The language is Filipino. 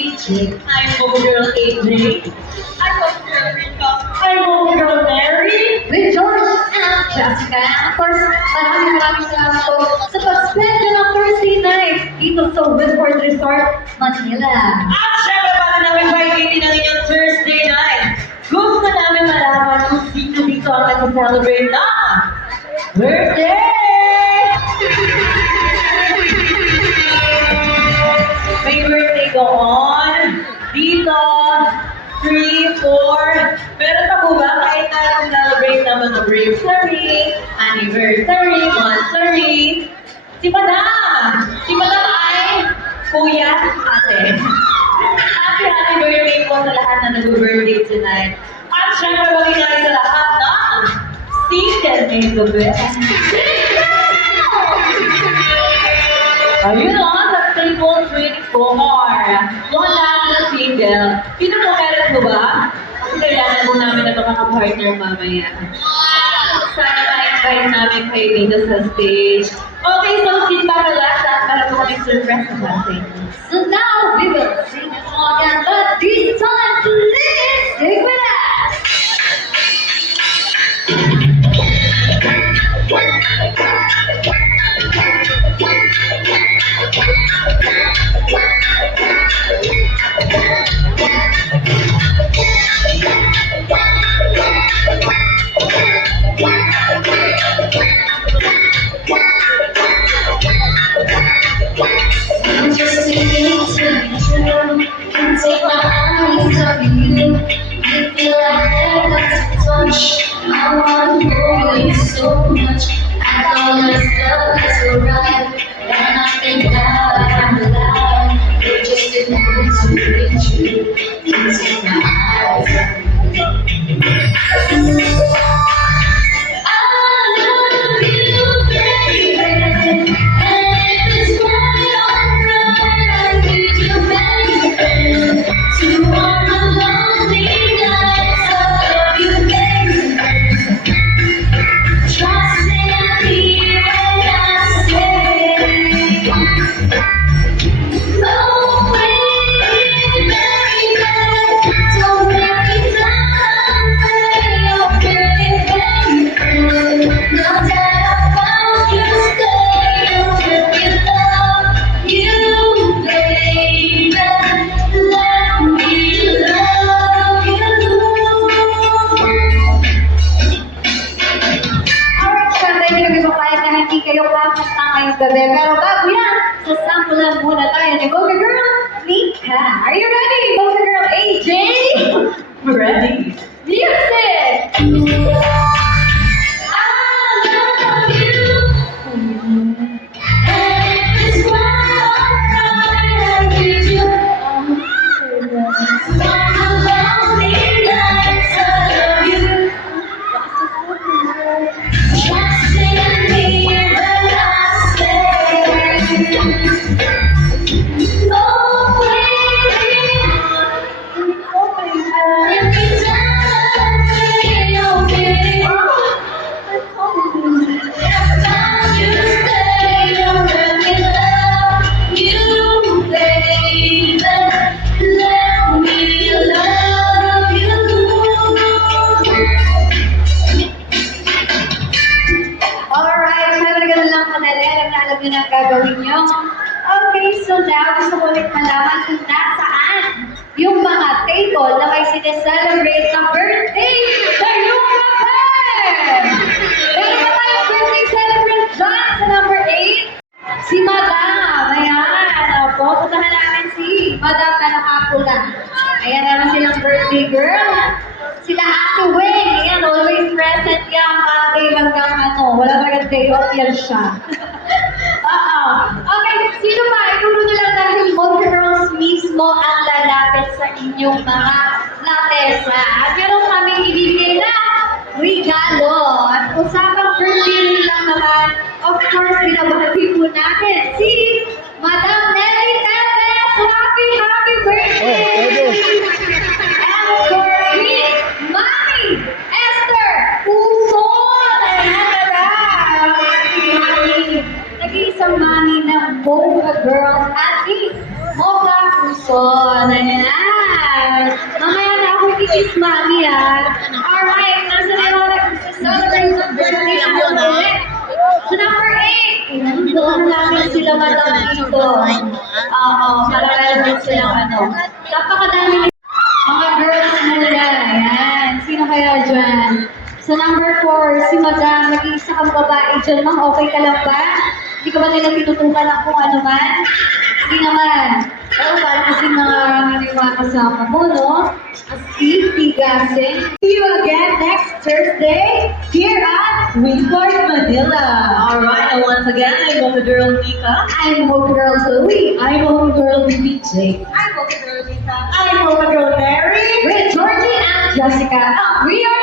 PJ. I'm Mocha Girl AJ. I'm Mocha Girl Rika. I'm Mocha Girl Mary. With George and Jessica. Of course, maraming salamat po sa pag-spend ng Thursday night dito sa Westport Resort, Manila. At syempre para namin baikitin ang inyong Thursday night. Gusto namin malaman kung sino dito ang nag-celebrate na birthday! May birthday go on. Dito, 3, 4. Meron pa po ba kahit tayo celebrate ng mga birthday, anniversary, monthsary? Si Madam! Si Madam ay kuya, ate. Happy birthday po sa lahat na nag-birthday tonight. At syempre magiging sa lahat ng single may gabi. Ayun o, sa table 24. Mga lahat na single. Sino po meron po ba? Kasi kailangan po namin na makaka-partner mamaya. Sana ma-invite namin kayo dito sa stage. Okay, so sit back relax at para po kami surprise sa atin. So now we will sing this song again, but this time, please stick with us. I'm just thinking to be true. Can't take my eyes off you. You feel like heaven to touch. I want to hold you so much. I thought your love is alright, and I think now I'm alive. You're just a mood to be true. Can't take my eyes off you. Gabi. Pero bago yan, sasampulan muna tayo ni Mocha Girl Nika. Are you ready, Mocha Girl AJ? Ready? Music! Yun ang gagawin nyo. Okay, so now gusto ko ulit malaman kung nasaan yung mga table na may sineselebrate na birthday sa iyong kapatid. Meron na tayong birthday celebrant dyan sa number 8. Si Madam. Ayan. Opo, puntahan namin si Madam na nakapula. Ayan naman silang birthday girl. Sila Ate Wing. Ayan, always present yan. Monday hanggang wala talagang day off yan siya. Okay, sino pa? Ituro nyo lang dahil Mocha Girls mismo ang lalapit sa inyong mga lamesa. At meron kami ibibigay na regalo. At usapang birthday lang naman, of course, binabati po natin si Madam Nelly Tevez. Happy birthday! And of course, si Mami Esther Puson. Ayan, Mami. Nag-iisang mami ng Mocha Girls at si Mocha Puson. Yun, ayan. Mamaya na ako kikis mami, Alright, nasa na yung nag-celebrate ng birthday na ulit. So number 8, doon namin sila madam dito. Oo, para meron silang napakadami mga girls muna. Ayan, sino kaya dyan? So number 4, si madam, nag-iisa kang babae dyan, ma'am, okay ka lang ba? Hindi ka ba nila tinutukan ng kung ano man? Hindi naman. Oo, parang kasi mga kasama mo, no? Astig, tigasin. See you again next Thursday here at Wingport, Manila. Alright, and once again, I'm Mocha Girl Mika. I'm Mocha Girl Zoe. I'm Mocha Girl BJ. I'm Mocha Girl Mika. I'm Mocha Girl Mary. With Georgie and Jessica. We are